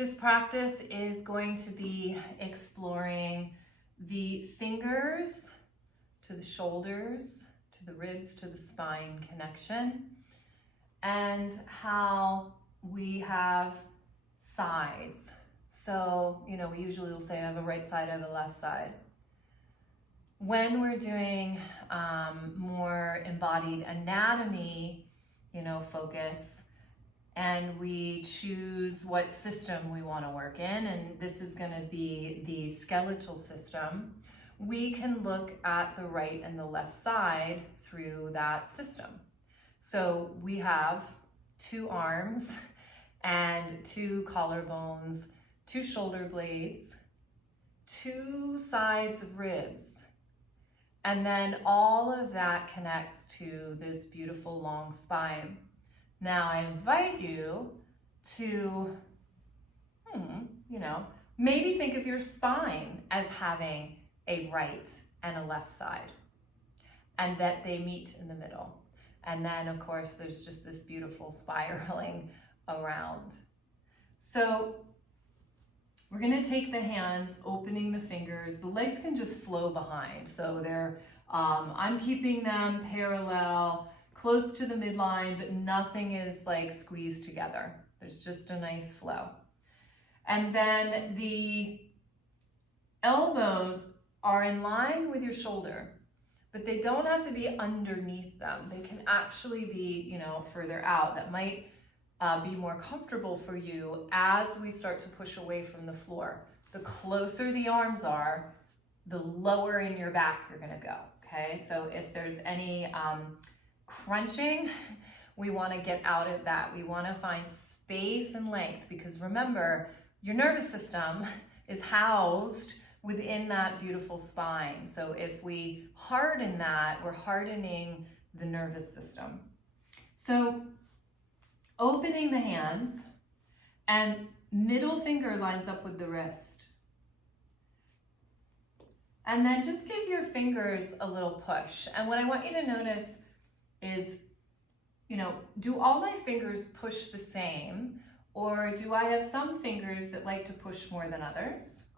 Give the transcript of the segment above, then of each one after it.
This practice is going to be exploring the fingers to the shoulders, to the ribs, to the spine connection, and how we have sides. So, we usually will say I have a right side, I have a left side. When we're doing more embodied anatomy, focus, and we choose what system we want to work in, and this is going to be the skeletal system, we can look at the right and the left side through that system. So we have 2 arms and 2 collarbones, 2 shoulder blades, 2 sides of ribs, and then all of that connects to this beautiful long spine. Now I invite you to, maybe think of your spine as having a right and a left side, and that they meet in the middle. And then of course there's just this beautiful spiraling around. So we're gonna take the hands, opening the fingers. The legs can just flow behind. So I'm keeping them parallel, close to the midline, but nothing is like squeezed together. There's just a nice flow. And then the elbows are in line with your shoulder, but they don't have to be underneath them. They can actually be, further out. That might be more comfortable for you as we start to push away from the floor. The closer the arms are, the lower in your back you're gonna go, okay? So if there's any crunching, we wanna get out of that. We wanna find space and length, because remember, your nervous system is housed within that beautiful spine. So if we harden that, we're hardening the nervous system. So opening the hands, and middle finger lines up with the wrist. And then just give your fingers a little push. And what I want you to notice is, do all my fingers push the same, or do I have some fingers that like to push more than others?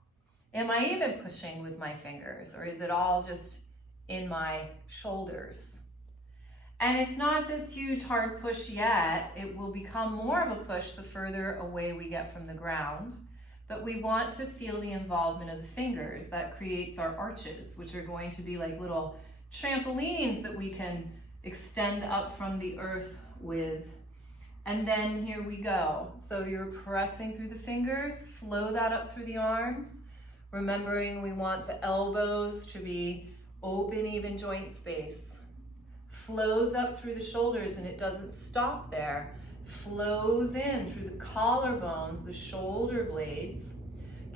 Am I even pushing with my fingers, or is it all just in my shoulders? And it's not this huge hard push yet. It will become more of a push the further away we get from the ground. But we want to feel the involvement of the fingers. That creates our arches, which are going to be like little trampolines that we can extend up from the earth with. And then here we go. So you're pressing through the fingers, flow that up through the arms, remembering we want the elbows to be open, even joint space. Flows up through the shoulders, and it doesn't stop there. Flows in through the collarbones, the shoulder blades,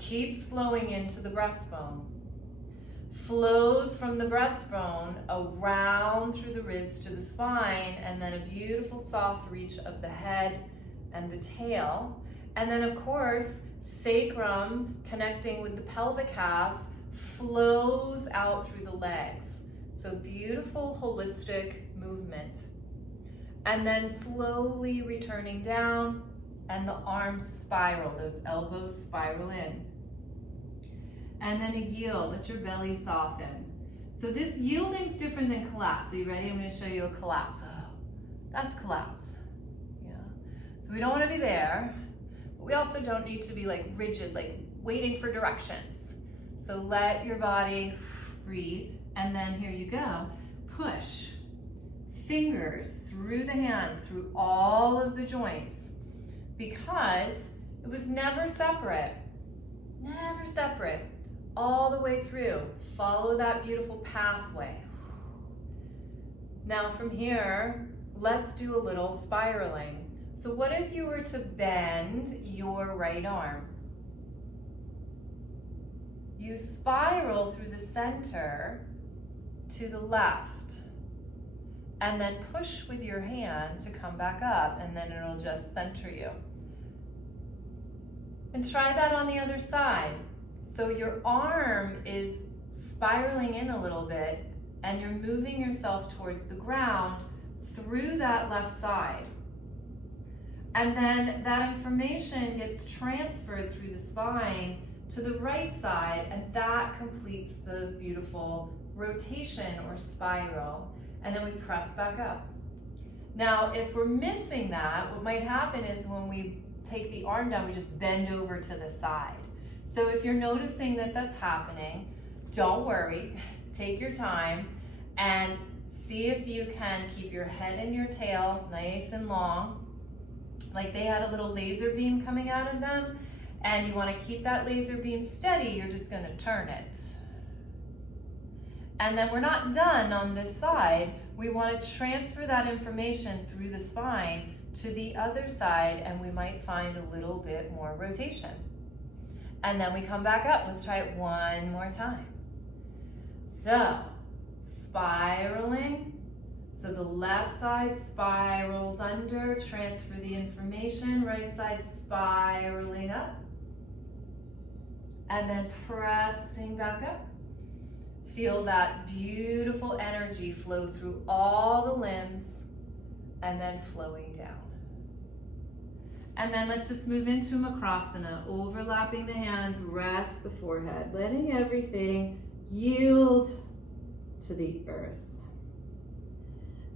keeps flowing into the breastbone. Flows from the breastbone around through the ribs to the spine, and then a beautiful soft reach of the head and the tail. And then of course, sacrum connecting with the pelvic halves flows out through the legs. So beautiful holistic movement. And then slowly returning down, and the arms spiral, those elbows spiral in. And then a yield, let your belly soften. So this yielding is different than collapse. Are you ready? I'm gonna show you a collapse. Oh, that's collapse. Yeah. So we don't wanna be there, but we also don't need to be like rigid, like waiting for directions. So let your body breathe. And then here you go, push, fingers through the hands, through all of the joints, because it was never separate, all the way through. Follow that beautiful pathway. Now from here, let's do a little spiraling. So what if you were to bend your right arm? You spiral through the center to the left, and then push with your hand to come back up, and then it'll just center you. And try that on the other side. So your arm is spiraling in a little bit, and you're moving yourself towards the ground through that left side. And then that information gets transferred through the spine to the right side, and that completes the beautiful rotation or spiral. And then we press back up. Now, if we're missing that, what might happen is when we take the arm down, we just bend over to the side. So if you're noticing that that's happening, don't worry, take your time and see if you can keep your head and your tail nice and long, like they had a little laser beam coming out of them, and you want to keep that laser beam steady. You're just going to turn it. And then we're not done on this side. We want to transfer that information through the spine to the other side, and we might find a little bit more rotation. And then we come back up. Let's try it one more time. So, spiraling. So the left side spirals under, transfer the information, right side spiraling up. And then pressing back up. Feel that beautiful energy flow through all the limbs and then flowing down. And then let's just move into Makrasana, overlapping the hands, rest the forehead, letting everything yield to the earth.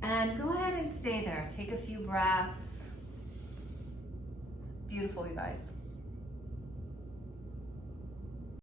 And go ahead and stay there. Take a few breaths. Beautiful, you guys.